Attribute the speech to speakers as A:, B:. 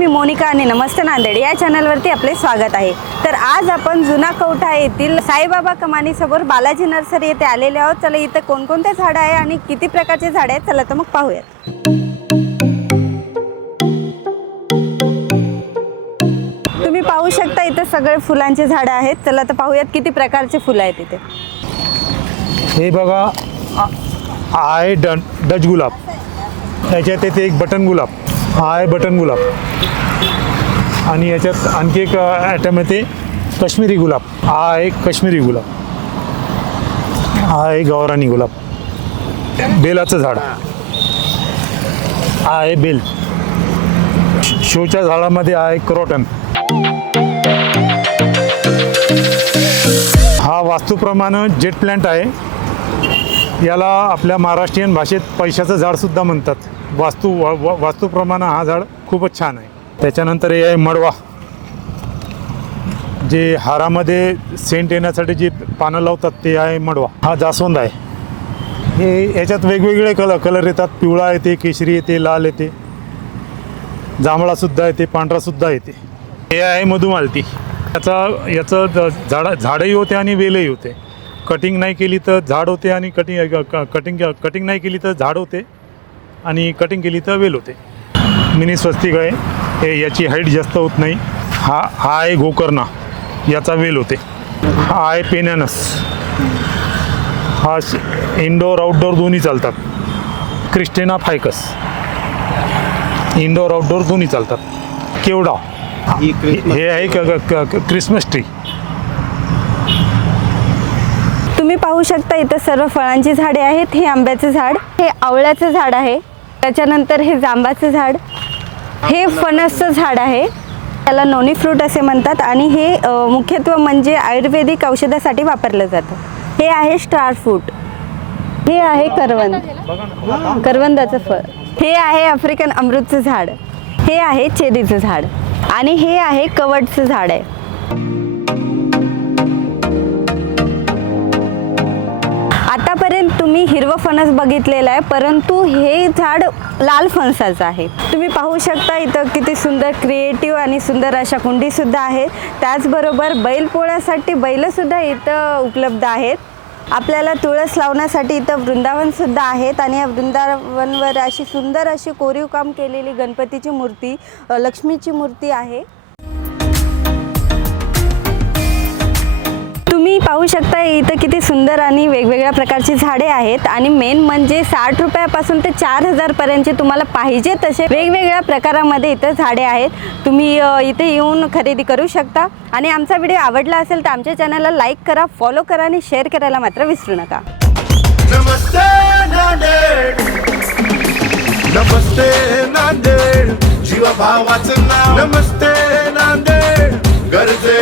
A: मी मोनिका आणि नमस्ते नांदेड. या चॅनलवरती आपले स्वागत आहे. तर आज आपण जुना कवठा येथील साईबाबा कमानीसमोर बालाजी नर्सरी येथे आलेले आहोत. चला इथं कोणकोणते झाडं आहे आणि किती प्रकारचे झाडं आहेत? चला तर मग पाहूयात. तुम्ही पाहू शकता इथं सगळे फुलांचे झाडं आहेत. चला तर पाहूयात किती प्रकारचे फुलं आहेत इथे.
B: हे बघा. आ- आहे ड डच गुलाब. त्याच्यात येते एक बटन गुलाब. हा आहे बटन गुलाब. आणि याच्यात आणखी एक ॲटम येते. कश्मीरी गुलाब. हा आहे कश्मीरी गुलाब. हा आहे गावरानी गुलाब. बेलाचं झाड. हा आहे बेल. शोच्या झाडामध्ये आहे क्रोटन हा वास्तूप्रमाणे जेट प्लॅन्ट आहे. याला आपल्या महाराष्ट्रीयन भाषेत पैशाचं झाडसुद्धा म्हणतात. वास्तू वा वा- वास्तूप्रमाणे हा झाड खूपच छान आहे. त्याच्यानंतर हे आहे मडवा जे हारामध्ये सेंट येण्यासाठी जी पानं लावतात ते आहे मडवा हा जास्वंद आहे. हे याच्यात वेगवेगळे कलर कलर येतात. पिवळा येते केशरी येते लाल येते. जांभळासुद्धा येते पांढरासुद्धा येते. हे आहे मधुमालती. याचा याचं झाडं झाडा होते आणि वेलही होते. कटिंग नाही केली तर झाड होते आणि कटिंग कटिंग कटिंग नाही केली तर झाड होते आणि कटिंग केली तर वेल होते. मिनी स्वस्तिक आहे. हे याची हाईट जास्त होत नाही. हा हा आहे गोकर्णा. याचा वेल होते. हा आहे पेनॅनस हा इनडोअर आउटडोअर दोन्ही चालतात. क्रिस्टेना फायकस. इनडोअर आउटडोअर दोन्ही चालतात. केवडा.
C: ही क्रिसमस
B: हे आहे क- क- क- क्रिसमस ट्री
A: तुम्ही पाहू शकता इथं सर्व फळांची झाडे आहेत. हे आंब्याचं झाड हे आवळ्याचं झाड आहे. त्याच्यानंतर हे जांबाचं झाड हे फणसचं झाड आहे. त्याला नोनी फ्रूट असे म्हणतात आणि हे मुख्यत्वे म्हणजे आयुर्वेदिक औषधासाठी वापरलं जातं. हे आहे स्टार फ्रूट. हे आहे करवंद. करवंदाचं फळ. हे आहे आफ्रिकन अमृतचं झाड. हे आहे चेरीचं झाड. आणि हे आहे कवटचं झाड आहे. आतापर्यंत तुम्ही हिरवं फणस बघितलेलं आहे परंतु हे झाड लाल फणसाचं आहे. तुम्ही पाहू शकता इथं किती सुंदर क्रिएटिव्ह आणि सुंदर अशा कुंडीसुद्धा आहेत. त्याचबरोबर बैलपोळ्यासाठी बैलसुद्धा इथं उपलब्ध आहेत. आपल्याला तुळस लावण्यासाठी इथं वृंदावनसुद्धा आहेत आणि या वृंदावनवर अशी सुंदर अशी कोरीव काम केलेली गणपतीची मूर्ती लक्ष्मीची मूर्ती आहे. तुम्ही पाहू शकता इथं किती सुंदर आणि वेगवेगळ्या प्रकारची झाडे आहेत. आणि मेन म्हणजे साठ रुपयापासून ते चार हजारपर्यंतचे तुम्हाला पाहिजे तसे वेगवेगळ्या प्रकारामध्ये इथं झाडे आहेत. तुम्ही इथे येऊन खरेदी करू शकता. आणि आमचा व्हिडिओ आवडला असेल तर आमच्या चॅनलला लाईक करा फॉलो करा आणि शेअर करायला मात्र विसरू नका.
D: नमस्ते नमस्ते नांदेड. जीवा भावाचं नाव. नमस्ते नांदेड. गरजे